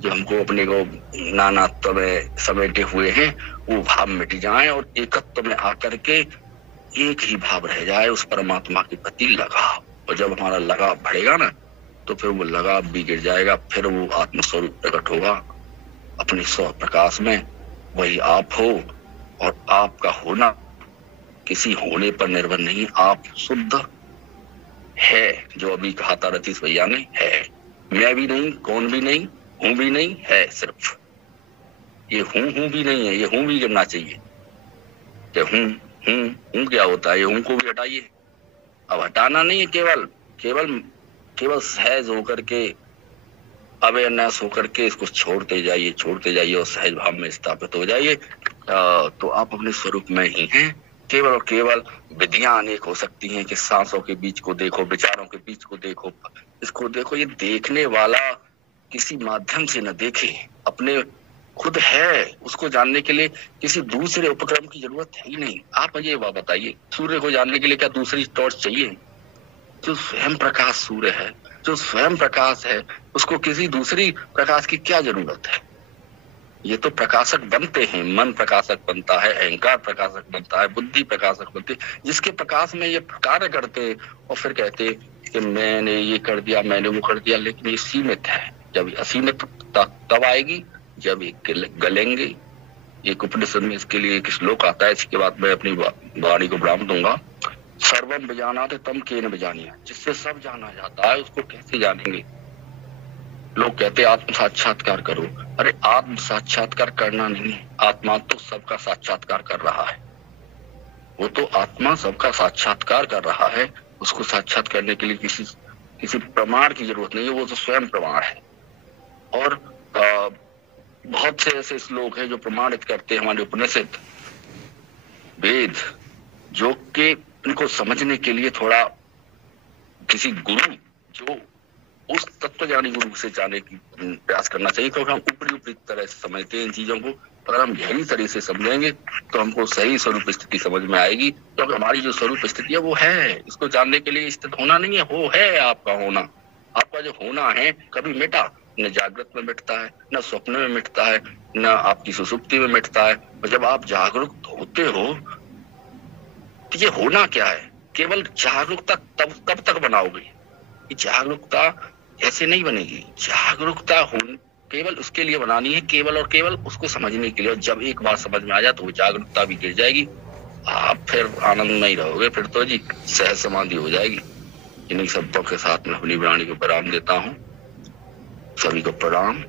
जो हमको अपने को नानात्व में समेटे हुए हैं, वो भाव मिट जाए और एकत्व में आकर के एक ही भाव रह जाए, उस परमात्मा के प्रति लगाव। और जब हमारा लगाव बढ़ेगा ना, तो फिर वो लगाव भी गिर जाएगा। फिर वो आत्मस्वरूप प्रकट होगा अपने स्व प्रकाश में, वही आप हो। और आपका होना किसी होने पर निर्भर नहीं, आप शुद्ध है। जो अभी कहा था रतीश भैया ने, है। मैं भी नहीं, कौन भी नहीं, हूं भी नहीं, है सिर्फ। ये हूं भी नहीं है, ये हूं भी गिरना चाहिए। कि हूं क्या होता है? ये हूं को भी हटाइए। अब हटाना नहीं है, केवल सहज होकर के, अवेयरनेस होकर के इसको छोड़ते जाइए और सहज भाव में स्थापित हो जाइए। तो आप अपने स्वरूप में ही हैं। केवल और केवल विधियां अनेक हो सकती हैं कि सांसों के बीच को देखो, विचारों के बीच को देखो, इसको देखो। ये देखने वाला किसी माध्यम से न देखे, अपने खुद है, उसको जानने के लिए किसी दूसरे उपक्रम की जरूरत है ही नहीं। आप मुझे बात बताइए, सूर्य को जानने के लिए क्या दूसरी टॉर्च चाहिए? जो स्वयं प्रकाश सूर्य है, जो स्वयं प्रकाश है, उसको किसी दूसरी प्रकाश की क्या जरूरत है? ये तो प्रकाशक बनते हैं, मन प्रकाशक बनता है, अहंकार प्रकाशक बनता है, बुद्धि प्रकाशक बनती है, जिसके प्रकाश में ये कार्य करते और फिर कहते कि मैंने ये कर दिया, मैंने वो कर दिया। लेकिन ये सीमित है। जब असीमित तब आएगी जब ये गलेंगे। एक उपनिषद में इसके लिए एक श्लोक आता है, इसके बाद मैं अपनी वाणी को विराम दूंगा। सर्वम बजानाते तम केन बजानिया, जिससे सब जाना जाता है उसको कैसे जानेंगे? लोग कहते आत्म साक्षात्कार करो। अरे आत्म साक्षात्कार करना नहीं है, आत्मा तो सबका साक्षात्कार कर रहा है। वो तो आत्मा सबका साक्षात्कार कर रहा है। उसको साक्षात करने के लिए किसी प्रमाण की जरूरत नहीं है, वो तो स्वयं प्रमाण है। और बहुत से ऐसे श्लोक हैं जो प्रमाणित करते हैं हमारे उपनिषद वेद, जो कि इनको समझने के लिए थोड़ा किसी गुरु, जो उस तत्वज्ञानी गुरु से जाने की प्रयास करना चाहिए, क्योंकि हम ऊपरी तरह से समझते हैं इन चीजों को। अगर हम गहरी तरह से समझेंगे तो हमको सही स्वरूप स्थिति समझ में आएगी, क्योंकि हमारी जो स्वरूप स्थिति है वो है। इसको जानने के लिए स्थित होना नहीं है, वो है आपका होना। आपका जो होना है कभी मिटा, न जागृत में मिटता है, न स्वप्न में मिटता है, न आपकी सुसुप्ति में मिटता है। और जब आप जागरूक होते हो तो ये होना क्या है? केवल जागरूकता तब तक बनाओगे। जागरूकता ऐसे नहीं बनेगी। जागरूकता केवल उसके लिए बनानी है, केवल और केवल उसको समझने के लिए। और जब एक बार समझ में आ जाए तो वो जागरूकता भी गिर जाएगी, आप फिर आनंद में ही रहोगे। फिर तो जी सहज समाधि हो जाएगी। इन्हीं शब्दों के साथ में अपनी वाणी को प्रणाम देता हूँ। सभी को प्रणाम,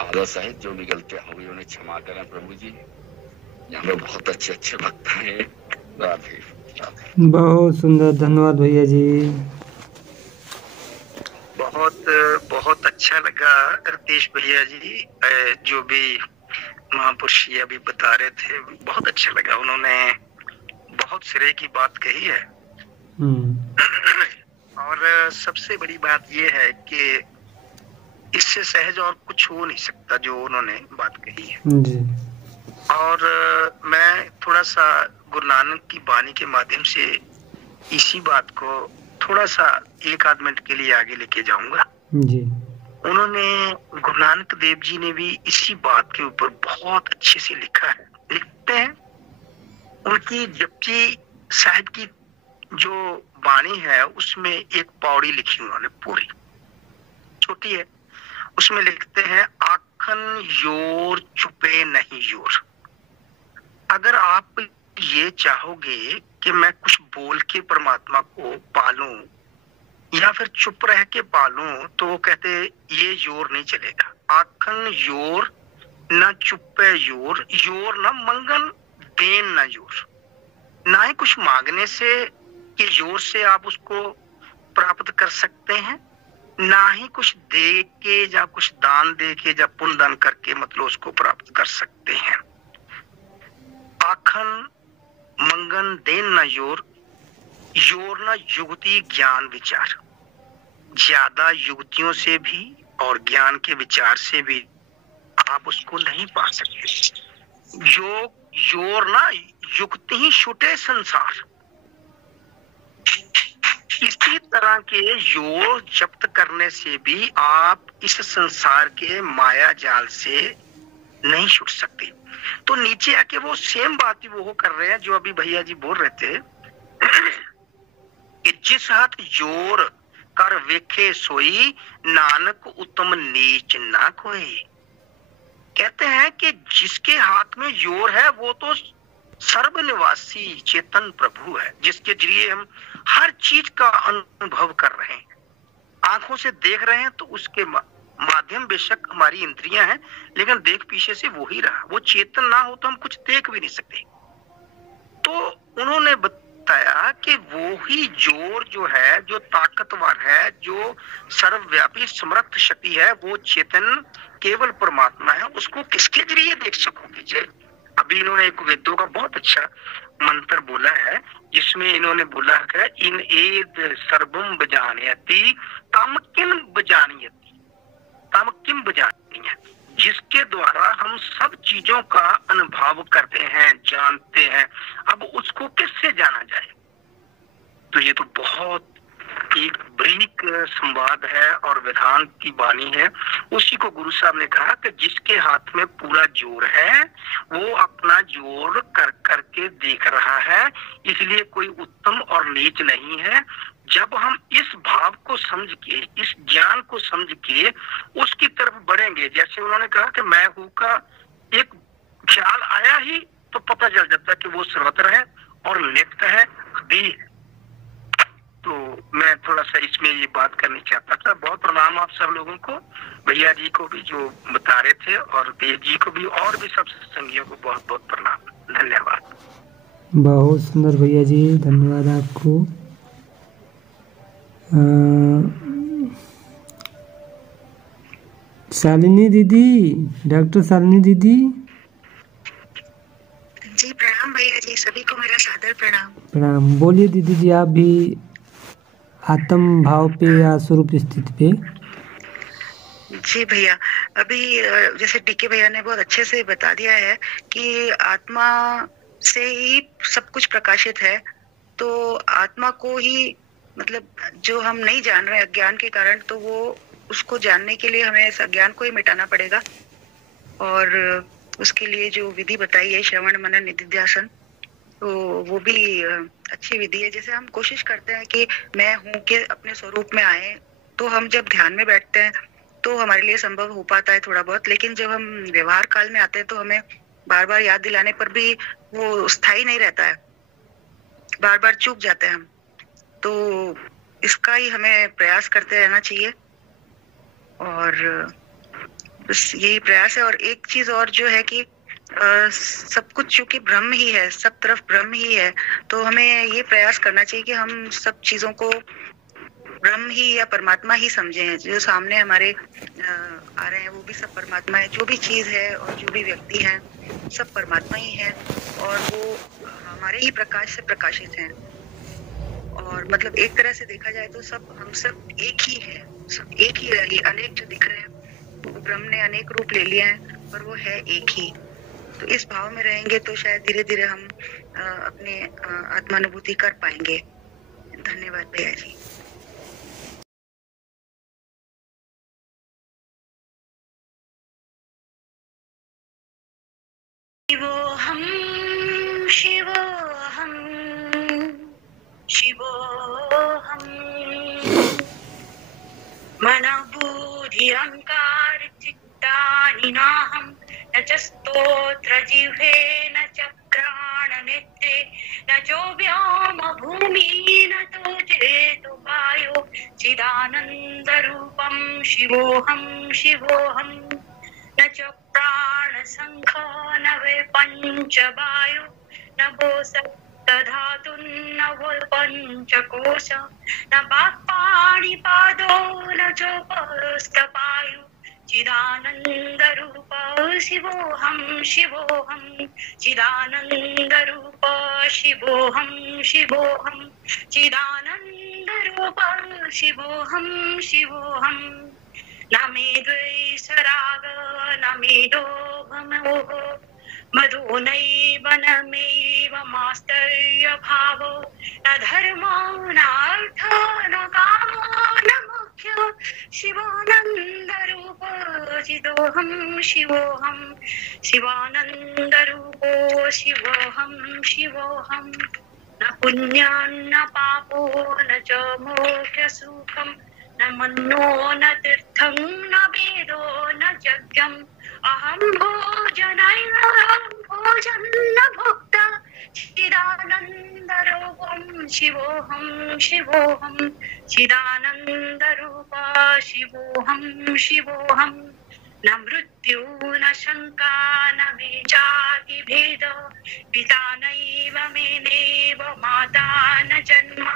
आदर सहित। जो भी गलतियां हो गई उन्हें क्षमा करें प्रभु जी। यहाँ पे बहुत अच्छे भक्त हैं। राधे राधे। बहुत सुंदर, धन्यवाद भैया जी। बहुत अच्छा लगा रितेश भैया जी, जो भी महापुरुष जी अभी बता रहे थे, बहुत अच्छा लगा। उन्होंने बहुत सिरे की बात कही है। और सबसे बड़ी बात यह है कि इससे सहज और कुछ हो नहीं सकता जो उन्होंने बात कही है जी। और मैं थोड़ा सा गुरु नानक की वाणी के माध्यम से इसी बात को थोड़ा सा एक आध मिनट के लिए आगे लेके जाऊंगा जी। उन्होंने, गुरु नानक देव जी ने भी इसी बात के ऊपर बहुत अच्छे से लिखा है। लिखते हैं, उनकी जपजी साहिब की जो वाणी है उसमें एक पौड़ी लिखी उन्होंने, पूरी छोटी है। उसमें लिखते हैं, आखन योर चुपे नहीं योर। अगर आप ये चाहोगे कि मैं कुछ बोल के परमात्मा को पालूं या फिर चुप रह के पालूं, तो वो कहते ये योर नहीं चलेगा। आखन योर ना चुपे योर, योर ना मंगन देन ना योर। ना ही कुछ मांगने से कि योर से आप उसको प्राप्त कर सकते हैं, ना ही कुछ दे के या कुछ दान दे के या पुण्य दान करके मतलब उसको प्राप्त कर सकते हैं। आखन मंगन देन न योर, योर न युक्ति ज्ञान विचार। ज्यादा युक्तियों से भी और ज्ञान के विचार से भी आप उसको नहीं पा सकते। योर न युक्ति ही छूटे संसार। इसी तरह के योर जब्त करने से भी आप इस संसार के माया जाल से नहीं छूट सकते। तो नीचे आके वो सेम बात ही वो कर रहे हैं जो अभी भैया जी बोल रहे थे कि जिस हाथ जोर कर वेखे सोई, नानक उत्तम नीच ना कोई। कहते हैं कि जिसके हाथ में जोर है वो तो सर्वनिवासी चेतन प्रभु है, जिसके जरिए हम हर चीज का अनुभव कर रहे हैं। आंखों से देख रहे हैं तो उसके माध्यम बेशक हमारी इंद्रियां हैं, लेकिन देख पीछे से वो ही रहा। वो चेतन ना हो तो हम कुछ देख भी नहीं सकते। तो उन्होंने बताया कि वो ही जोर जो है, जो ताकतवर है, जो सर्वव्यापी समर्थ शक्ति है, वो चेतन केवल परमात्मा है। उसको किसके जरिए देख सकोगे? अभी इन्होंने एक वेदों का बहुत अच्छा मंत्र बोला है, जिसमें इन्होंने बोला है इन एद सर्वम बजानयति तम किम बजानियति, तम किम बजानिय। जिसके द्वारा हम सब चीजों का अनुभव करते हैं, जानते हैं। अब उसको किससे जाना जाए? तो ये तो बहुत एक बरीक संवाद है और वेदांत की वाणी है। उसी को गुरु साहब ने कहा कि जिसके हाथ में पूरा जोर है वो अपना जोर कर करके देख रहा है, इसलिए कोई उत्तम और नीच नहीं है। जब हम इस भाव को समझ के, इस ज्ञान को समझ के उसकी तरफ बढ़ेंगे, जैसे उन्होंने कहा कि मैं हूँ का एक ख्याल आया ही तो पता चल जाता है कि वो सर्वत्र है और नित्य है, अभी है। तो मैं थोड़ा सा इसमें ये बात करनी चाहता था। बहुत प्रणाम आप सब लोगों को, भैया जी को भी जो बता रहे थे और देव जी को भी, और भी सब संगियों को बहुत बहुत प्रणाम। धन्यवाद। बहुत सुंदर भैया जी, धन्यवाद आपको। शालिनी दीदी, डॉक्टर शालिनी दीदी। जी प्रणाम भैया जी, सभी को मेरा सादर प्रणाम। प्रणाम। बोलिए दीदी जी, आप भी आत्म भाव पे या स्वरूप स्थिति पे। जी भैया, अभी जैसे टीके भैया ने बहुत अच्छे से बता दिया है कि आत्मा से ही सब कुछ प्रकाशित है। तो आत्मा को ही, मतलब जो हम नहीं जान रहे अज्ञान के कारण, तो वो उसको जानने के लिए हमें इस अज्ञान को ही मिटाना पड़ेगा। और उसके लिए जो विधि बताई है, श्रवण मनन निधिध्यासन, तो वो भी अच्छी विधि है। जैसे हम कोशिश करते हैं कि मैं हूँ के अपने स्वरूप में आए, तो हम जब ध्यान में बैठते हैं तो हमारे लिए संभव हो पाता है थोड़ा बहुत। लेकिन जब हम व्यवहार काल में आते हैं तो हमें बार बार याद दिलाने पर भी वो स्थायी नहीं रहता है, बार बार चूक जाते हैं हम। तो इसका ही हमें प्रयास करते रहना चाहिए, और बस यही प्रयास है। और एक चीज और जो है कि सब कुछ चूंकि ब्रह्म ही है, सब तरफ ब्रह्म ही है, तो हमें ये प्रयास करना चाहिए कि हम सब चीजों को ब्रह्म ही या परमात्मा ही समझें। जो सामने हमारे आ रहे हैं वो भी सब परमात्मा है, जो भी चीज है और जो भी व्यक्ति है सब परमात्मा ही है, और वो हमारे ही प्रकाश से प्रकाशित हैं। और मतलब एक तरह से देखा जाए तो सब, हम सब एक ही है, सब एक ही है। अनेक जो दिख रहे हैं वो ब्रह्म ने अनेक रूप ले लिए हैं, पर वो है एक ही। तो इस भाव में रहेंगे तो शायद धीरे धीरे हम अपने आत्मानुभूति कर पाएंगे। धन्यवाद भैया जी। शिवोऽहं शिवोऽहं शिवोऽहं मनबुद्धि अहंकार चित्तानि नाहं, न च स्तोत्र जिह्वे न च प्राणनेत्रे, न चो व्योम भूमि न तो चेतो वायो, चिदानंद रूपं शिवोऽहं शिवोऽहं, न च प्राण संख न वे पंचवायु, न वो सप्तधातु न वो पंचकोश, न वाक्पाणि पादो न चोपस्थपायु, चिदानंद रूप शिवोऽहं शिवोऽहं, चिदानंद रूप शिवोऽहं शिवोऽहं, चिदानंद रूप शिवोऽहं शिवोऽहं। न मे द्वेष राग न मे लोभमोह, मदो नैव न मैव मास्तर्य भावो, न धर्मो न अर्थ न कामो न मोक्ष, शिवानंद रूप चिदोऽहं शिवोऽहं, शिवानंद रूपो शिवोऽहं शिवोऽहं। न पुण्यं न पापो न च मोक्षसुखं, न मन्नो न तीर्थं न वेदो न यज्ञम्, अहं भोजनैव भोजन न भोक्ता, चिदानंद रूपं शिवोऽहं शिवोऽहं, चिदानंद रूप शिवोऽहं शिवोऽहं। न मृत्यु न शंका न मे जाति भेद, पिता नैव मे नैव माता न जन्म,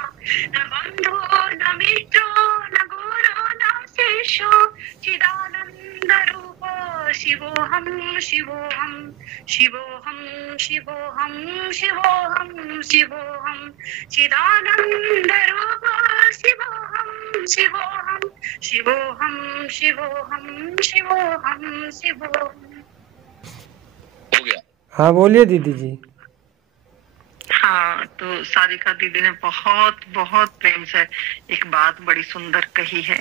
न बंधो न मित्रो न गुरो न शिष्यो, चिदानंद रूप शिवोऽहं शिवोऽहं, शिवोऽहं शिवोऽहं शिवोऽहं शिवोऽहं, चिदानंद रूप शिवोऽहं शिवोऽहं, शिवोहम शिवोहम शिवोहम शिवोहम। हो गया। हाँ बोलिए दीदी जी। हाँ, तो सारिका दीदी ने बहुत बहुत प्रेम से एक बात बड़ी सुंदर कही है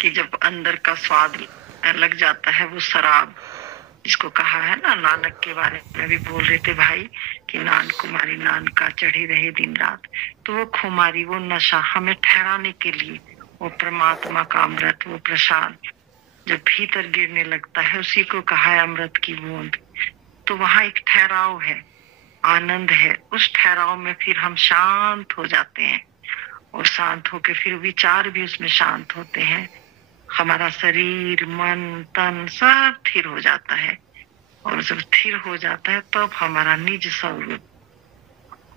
कि जब अंदर का स्वाद लग जाता है, वो शराब जिसको कहा है ना, नानक के बारे में भी बोल रहे थे भाई कि नान कुमारी नान का चढ़ी रहे दिन रात। तो वो खुमारी, वो नशा हमें ठहराने के लिए, वो परमात्मा का अमृत, वो प्रसाद जब भीतर गिरने लगता है, उसी को कहा है अमृत की बूंद। तो वहां एक ठहराव है, आनंद है। उस ठहराव में फिर हम शांत हो जाते हैं, और शांत होके फिर विचार भी उसमें शांत होते हैं। हमारा शरीर, मन, तन सब स्थिर हो जाता है, और जब स्थिर हो जाता है तब हमारा निज स्वरूप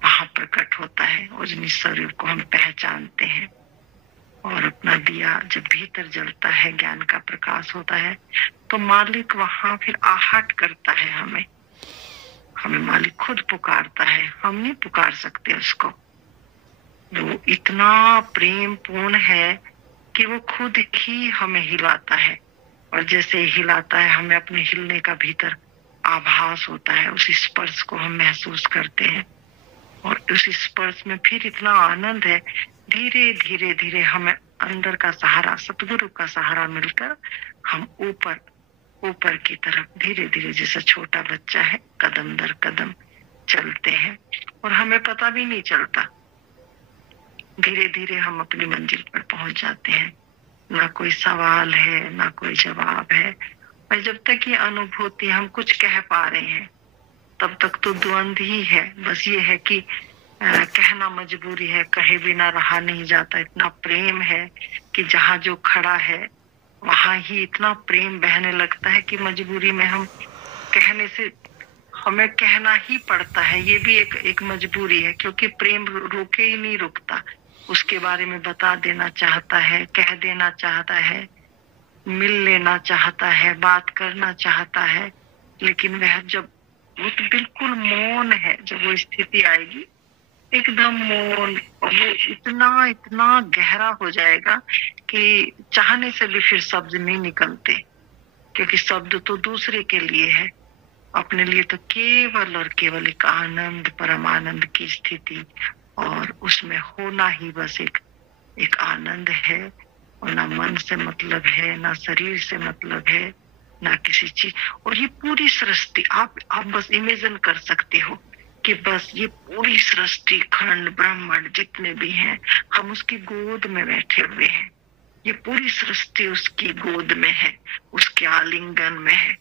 वहां प्रकट होता है। उस निज स्वरूप को हम पहचानते हैं, और अपना दिया जब भीतर जलता है, ज्ञान का प्रकाश होता है, तो मालिक वहां फिर आहट करता है हमें मालिक खुद पुकारता है, हम नहीं पुकार सकते उसको। वो इतना प्रेम पूर्ण है कि वो खुद ही हमें हिलाता है, और जैसे हिलाता है हमें अपने हिलने का भीतर आभास होता है। उस स्पर्श को हम महसूस करते हैं, और उस स्पर्श में फिर इतना आनंद है। धीरे धीरे धीरे हमें अंदर का सहारा, सतगुरु का सहारा मिलकर हम ऊपर ऊपर की तरफ धीरे धीरे, जैसे छोटा बच्चा है, कदम दर कदम चलते हैं, और हमें पता भी नहीं चलता। धीरे धीरे हम अपनी मंजिल पर पहुंच जाते हैं। ना कोई सवाल है, ना कोई जवाब है, और जब तक ये अनुभूति हम कुछ कह पा रहे हैं, तब तक तो द्वंद्व ही है। बस ये है कि कहना मजबूरी है, कहे बिना रहा नहीं जाता। इतना प्रेम है कि जहाँ जो खड़ा है वहां ही इतना प्रेम बहने लगता है कि मजबूरी में हम कहने से हमें कहना ही पड़ता है। ये भी एक मजबूरी है, क्योंकि प्रेम रोके ही नहीं रुकता। उसके बारे में बता देना चाहता है, कह देना चाहता है, मिल लेना चाहता है, बात करना चाहता है, लेकिन वह जब वो तो बिल्कुल मौन है। जब वो स्थिति आएगी एकदम मौन, और वो इतना इतना गहरा हो जाएगा कि चाहने से भी फिर शब्द नहीं निकलते, क्योंकि शब्द तो दूसरे के लिए है, अपने लिए तो केवल और केवल एक आनंद, परमानंद की स्थिति, और उसमें होना ही बस एक आनंद है। और ना मन से मतलब है, ना शरीर से मतलब है, ना किसी चीज। और ये पूरी सृष्टि आप बस इमेजिन कर सकते हो कि बस ये पूरी सृष्टि, खंड ब्रह्मांड जितने भी हैं, हम उसकी गोद में बैठे हुए हैं। ये पूरी सृष्टि उसकी गोद में है, उसके आलिंगन में है।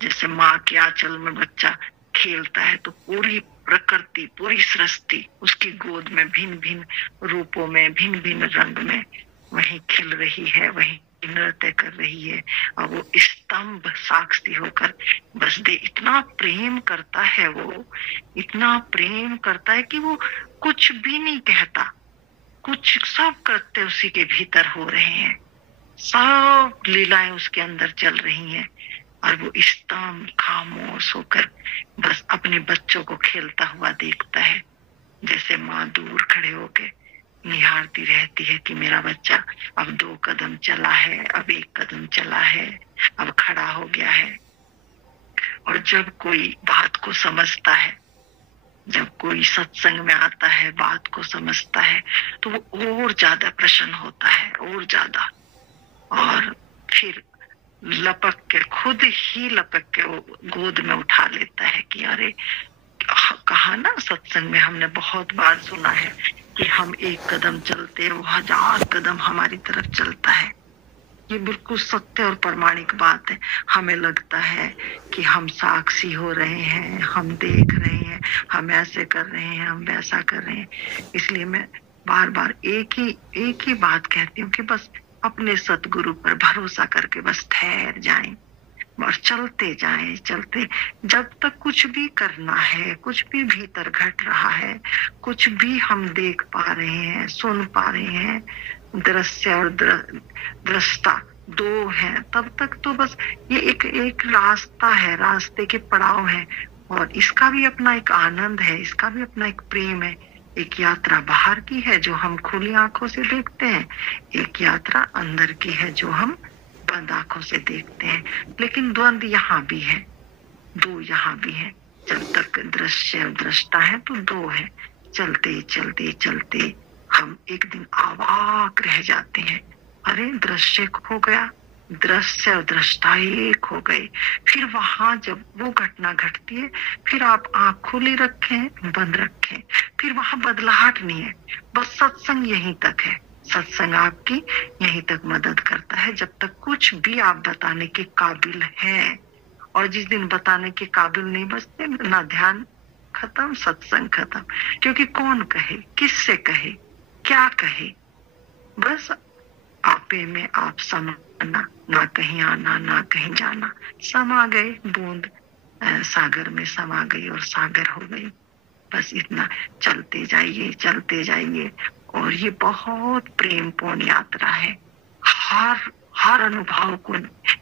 जैसे माँ के आंचल में बच्चा खेलता है, तो पूरी प्रकृति, पूरी सृष्टि उसकी गोद में भिन्न भिन्न रूपों में, भिन्न भिन्न रंग में वहीं खिल रही है, वहीं नृत्य कर रही है। और वो स्तंभ साक्षी होकर बस दे, इतना प्रेम करता है, वो इतना प्रेम करता है कि वो कुछ भी नहीं कहता, कुछ सब करते उसी के भीतर हो रहे हैं, सब लीलाएं उसके अंदर चल रही हैं। और वो स्तंभ खामोश होकर बस अपने बच्चों को खेलता हुआ देखता है। जैसे माँ दूर खड़े होके निहारती रहती है कि मेरा बच्चा अब 2 कदम चला है, अब 1 कदम चला है, अब खड़ा हो गया है। और जब कोई बात को समझता है, जब कोई सत्संग में आता है, बात को समझता है, तो वो और ज्यादा प्रसन्न होता है, और ज्यादा। और फिर लपक के, खुद ही लपक के वो गोद में उठा लेता है कि अरे, कहा ना सत्संग में हमने बहुत बार सुना है कि हम 1 कदम चलते वो 1000 कदम हमारी तरफ चलता है। ये बिल्कुल सत्य और प्रामाणिक बात है। हमें लगता है कि हम साक्षी हो रहे हैं, हम देख रहे हैं, हम ऐसे कर रहे हैं, हम वैसा कर रहे हैं। इसलिए मैं बार बार एक ही बात कहती हूँ कि बस अपने सतगुरु पर भरोसा करके बस ठहर जाएं और चलते जाएं, चलते। जब तक कुछ भी करना है, कुछ भी भीतर घट रहा है, कुछ भी हम देख पा रहे हैं, सुन पा रहे हैं, दृश्य और दृष्टा 2 हैं, तब तक तो बस ये एक रास्ता है, रास्ते के पड़ाव है। और इसका भी अपना एक आनंद है, इसका भी अपना एक प्रेम है, एक यात्रा बाहर की है जो हम खुली आंखों से देखते हैं, एक यात्रा अंदर की है जो हम बंद आंखों से देखते हैं। लेकिन द्वंद यहाँ भी है, दो यहाँ भी है। जब तक दृश्य दृष्टा है तो दो है। चलते चलते चलते हम एक दिन अवाक रह जाते हैं, अरे दृश्य खो गया, दृश्य और दृष्टा एक हो गए। फिर वहां जब वो घटना घटती है, फिर आप आंख खुली रखें बंद रखें, फिर वहां बदलाहट नहीं है। बस सत्संग यहीं तक है, सत्संग आपकी यहीं तक मदद करता है, जब तक कुछ भी आप बताने के काबिल हैं। और जिस दिन बताने के काबिल नहीं बचते, ना ध्यान खत्म, सत्संग खत्म। क्योंकि कौन कहे, किससे कहे, क्या कहे, बस आपे में आप समाना, ना कहीं आना ना कहीं जाना। समा गए, बूंद सागर में समा गई और सागर हो गई। बस इतना, चलते जाइए चलते जाइए। और ये बहुत प्रेमपूर्ण यात्रा है। हर अनुभव को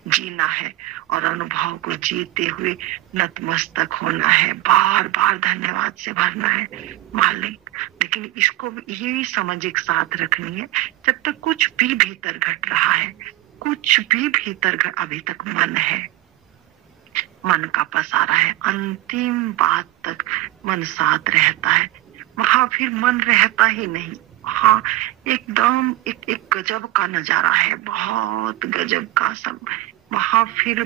जीना है और अनुभव को जीते हुए नतमस्तक होना है, बार बार धन्यवाद से भरना है मालिक। लेकिन इसको ये भी समझ एक साथ रखनी है, जब तक कुछ भी भीतर घट रहा है, कुछ भी भीतर अभी तक मन है, मन का पसारा है, अंतिम बात तक मन साथ रहता है। वहां फिर मन रहता ही नहीं, हाँ एकदम एक गजब का नजारा है, बहुत गजब का सब। वहां फिर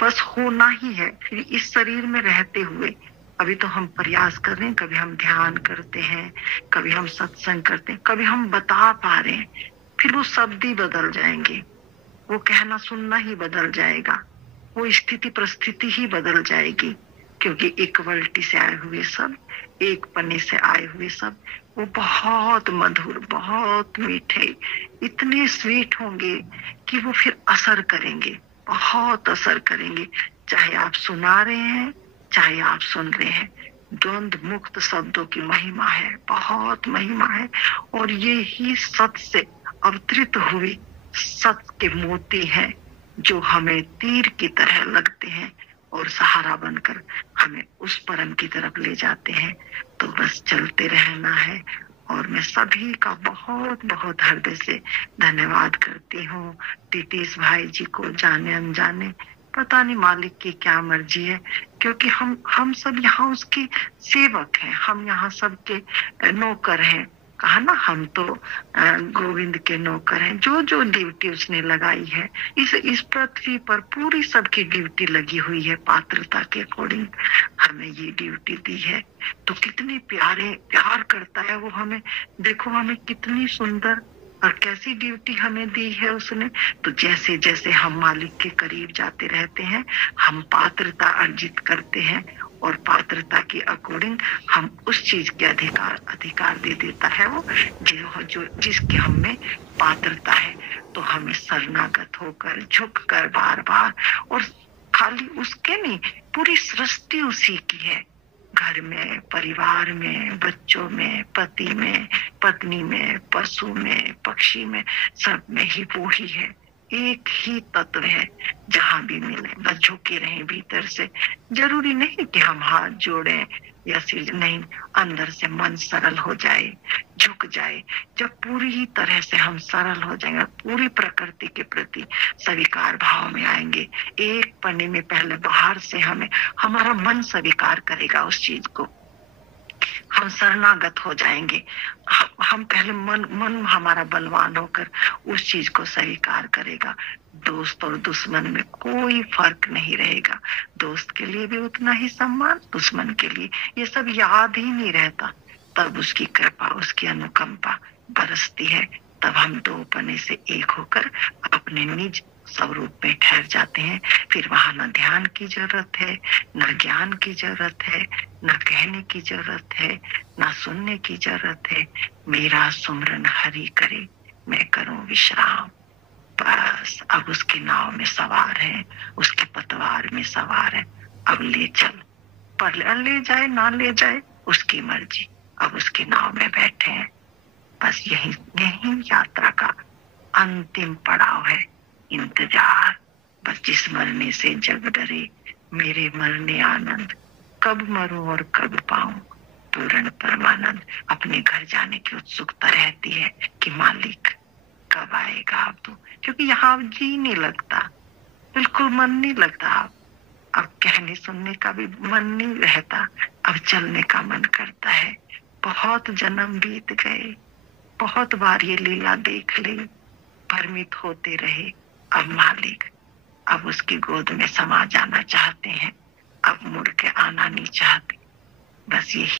बस होना ही है। फिर इस शरीर में रहते हुए अभी तो हम प्रयास कर रहे हैं, कभी हम ध्यान करते हैं, कभी हम सत्संग करते हैं, कभी हम बता पा रहे हैं, फिर वो शब्द ही बदल जाएंगे, वो कहना सुनना ही बदल जाएगा, वो स्थिति परिस्थिति ही बदल जाएगी। क्योंकि इक्वलिटी से आए हुए सब, एक पन्ने से आए हुए सब, वो बहुत मधुर, बहुत मीठे, इतने स्वीट होंगे कि वो फिर असर करेंगे, बहुत असर करेंगे। चाहे आप सुना रहे हैं, चाहे आप सुन रहे हैं, द्वंद मुक्त शब्दों की महिमा है, बहुत महिमा है। और ये ही सत से अवतरित हुए सत के मोती हैं, जो हमें तीर की तरह लगते हैं और सहारा बनकर हमें उस परम की तरफ ले जाते हैं। तो बस चलते रहना है। और मैं सभी का बहुत बहुत हृदय से धन्यवाद करती हूँ। टीटीस भाई जी को, जाने अनजाने, पता नहीं मालिक की क्या मर्जी है, क्योंकि हम सब यहाँ उसके सेवक हैं, हम यहाँ सबके नौकर हैं। कहा ना, हम तो गोविंद के नौकर हैं। जो जो ड्यूटी उसने लगाई है इस पृथ्वी पर, पूरी सबकी ड्यूटी लगी हुई है, पात्रता के अकॉर्डिंग हमें ये ड्यूटी दी है। तो कितने प्यार करता है वो हमें। देखो हमें कितनी सुंदर और कैसी ड्यूटी हमें दी है उसने। तो जैसे जैसे हम मालिक के करीब जाते रहते हैं, हम पात्रता अर्जित करते हैं, और पात्रता के अकॉर्डिंग हम उस चीज के अधिकार दे देता है वो, जो जिसके हम में पात्रता है। तो हमें शरणागत होकर, झुक कर बार बार, और खाली उसके नहीं, पूरी सृष्टि उसी की है। घर में, परिवार में, बच्चों में, पति में, पत्नी में, पशु में, पक्षी में, सब में ही वो ही है। एक ही तत्व है, जहां भी मिले बस झुके रहे भीतर से। जरूरी नहीं कि हम हाथ जोड़ें या सिर, नहीं, अंदर से मन सरल हो जाए, झुक जाए। जब पूरी ही तरह से हम सरल हो जाएंगे, पूरी प्रकृति के प्रति स्वीकार भाव में आएंगे, एक पन्ने में पहले बाहर से हमारा मन स्वीकार करेगा उस चीज को, हम शरणागत हो जाएंगे। हम पहले मन हमारा बलवान होकर उस चीज को स्वीकार करेगा। दोस्त और दुश्मन में कोई फर्क नहीं रहेगा। दोस्त के लिए भी उतना ही सम्मान, दुश्मन के लिए ये सब याद ही नहीं रहता। तब उसकी कृपा, उसकी अनुकंपा बरसती है। तब हम दो पने से एक होकर अपने निज स्वरूप में ठहर जाते हैं। फिर वहां न ध्यान की जरूरत है, न ज्ञान की जरूरत है, न कहने की जरूरत है, न सुनने की जरूरत है। मेरा सुमरन हरि करे, मैं करूं विश्राम। बस अब उसकी नाव में सवार है, उसके पतवार में सवार है। अब ले चल, पर ले जाए ना ले जाए उसकी मर्जी। अब उसकी नाव में बैठे हैं। बस यही यात्रा का अंतिम पड़ाव है, इंतजार। बस जिस मरने से जग डरे, मेरे मरने आनंद, कब मरूं और कब पाऊं, पूर्ण परमानंद अपने घर जाने की उत्सुकता रहती है कि मालिक कब आएगा आप तो, क्योंकि यहाँ जी नहीं लगता, बिल्कुल मन नहीं लगता। अब कहने सुनने का भी मन नहीं रहता, अब चलने का मन करता है। बहुत जन्म बीत गए, बहुत बार ये लीला देख ली, भ्रमित होते रहे। अब मालिक अब उसकी गोद में समा जाना चाहते हैं, अब मुड़ के आना नहीं चाहते। बस यही